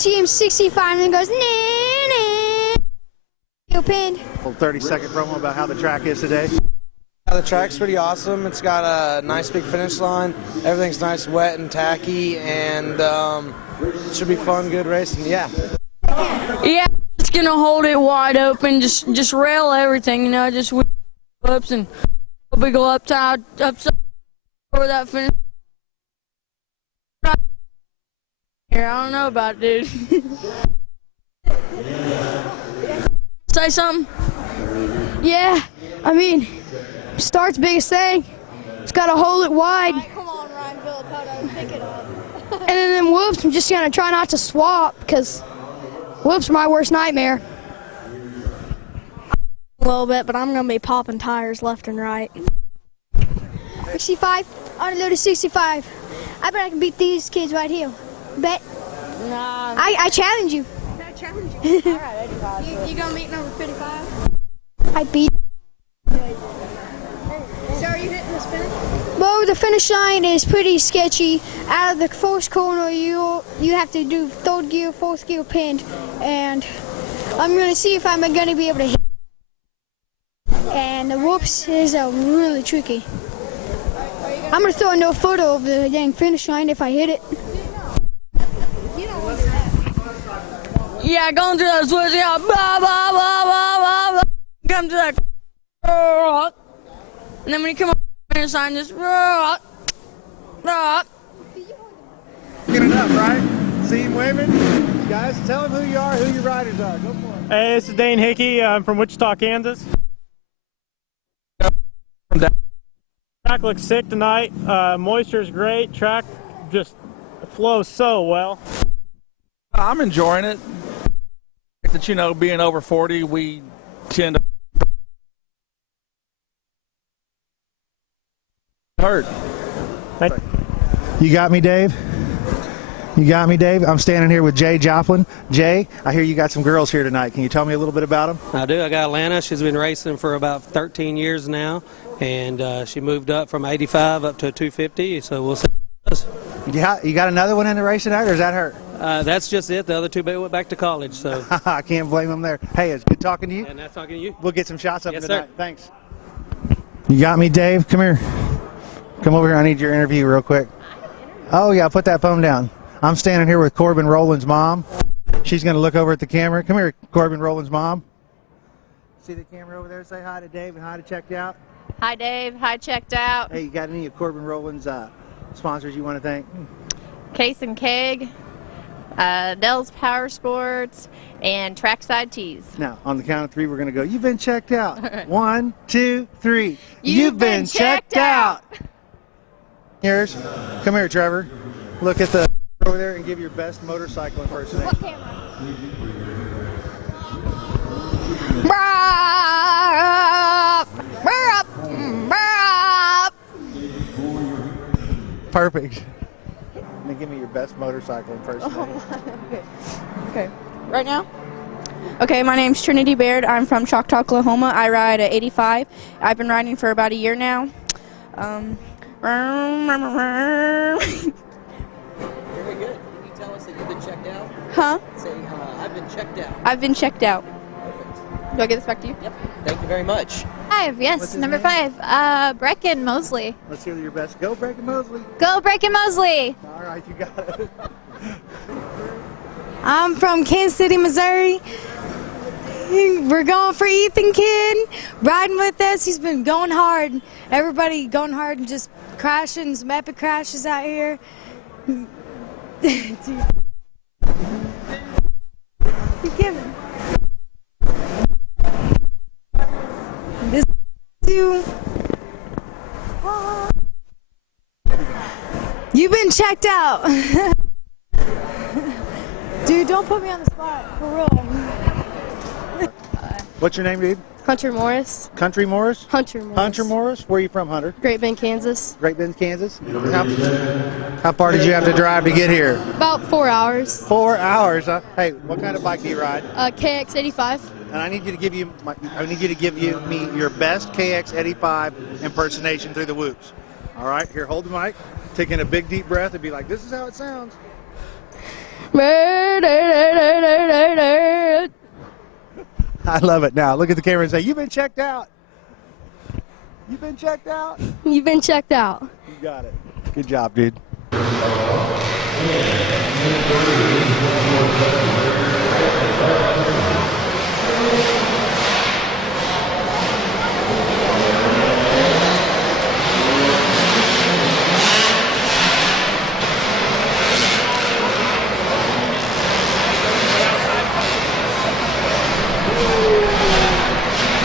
team 65 and then goes, nah, nah. Pinned. 30-second promo about how the track is today. The track's pretty awesome. It's got a nice big finish line. Everything's nice, wet and tacky, and it should be fun, good racing. Yeah. Yeah, it's gonna hold it wide open. Just rail everything, you know, just ups and a big ol' upside over that finish. Here, I don't know about it, dude. Say something? Yeah, I mean, start's biggest thing. It's got to hold it wide. Come on, Ryan Villapoto, pick it up. And then them whoops, I'm just going to try not to swap because whoops are my worst nightmare. A little bit, but I'm going to be popping tires left and right. 65, unloaded 65. I bet I can beat these kids right here. Bet. Nah. I challenge you. I challenge you. All right, 85. You going to meet number 55? I beat. So are you hitting the finish? Well, the finish line is pretty sketchy. Out of the first corner, you have to do third gear, fourth gear pinned, and I'm going to see if I'm going to be able to hit. And the whoops is really tricky. I'm going to throw no photo of the dang finish line if I hit it. Yeah, going through that switch, yeah, blah, blah, blah, blah, blah, blah. Come to that, and then when you come up to the finish line, just, Get it up, right? See him waving? Guys, tell him who you are, who your riders are. Go for it. Hey, this is Dane Hickey. I'm from Wichita, Kansas. Track looks sick tonight. Moisture's great. Track just flows so well. I'm enjoying it. That, you know, being over 40, we tend to hurt. You got me, Dave? You got me, Dave? I'm standing here with Jay Joplin. Jay, I hear you got some girls here tonight. Can you tell me a little bit about them? I do. I got Atlanta. She's been racing for about 13 years now, and she moved up from 85 up to 250, so we'll see. Yeah, you got another one in the race tonight, or is that her? That's just it. The other two went back to college, so. I can't blame them there. Hey, it's good talking to you. And that's talking to you. We'll get some shots up Yes, tonight. sir. Thanks. You got me, Dave? Come here. Come over here. I need your interview real quick. Oh, yeah, put that phone down. I'm standing here with Corbin Rowland's mom. She's going to look over at the camera. Come here, Corbin Rowland's mom. See the camera over there? Say hi to Dave and hi to Checked Out. Hi, Dave. Hi, Checked Out. Hey, you got any of Corbin Rowland's sponsors you want to thank? Case and Keg, Dell's Power Sports, and Trackside Tees. Now, on the count of three, we're going to go, you've been checked out. Right. 1, 2, 3. You've been checked out. Yours. Come here, Trevor. Look at the over there and give your best motorcycle impersonation. What camera? Perfect. Now give me your best motorcycle impersonation. Okay. Right now? Okay, my name's Trinity Baird. I'm from Choctaw, Oklahoma. I ride a 85. I've been riding for about a year now. Very good. Can you tell us that you've been checked out? Huh? Say, I've been checked out. I've been checked out. Perfect. Do I get this back to you? Yep. Thank you very much. 5, yes, What's his number name? 5. Brecken Mosley. Let's hear your best. Go, Brecken Mosley. Go, Brecken Mosley. All right, you got it. I'm from Kansas City, Missouri. We're going for Ethan Kidd, riding with us. He's been going hard. Everybody going hard and just crashing, some epic crashes out here. You give it. This you. You've been checked out. Dude, don't put me on the spot, for real. What's your name, dude? Hunter Morris. Country Morris? Hunter Morris. Hunter Morris? Where are you from, Hunter? Great Bend, Kansas. Great Bend, Kansas? How far did you have to drive to get here? About 4 hours. 4 hours, huh? Hey, what kind of bike do you ride? KX85. And I need you to give me your best KX85 impersonation through the whoops. All right, here, hold the mic. Taking a big deep breath and be like, this is how it sounds. Murder. I love it. Now, look at the camera and say, you've been checked out. You've been checked out. You've been checked out. You got it. Good job, dude.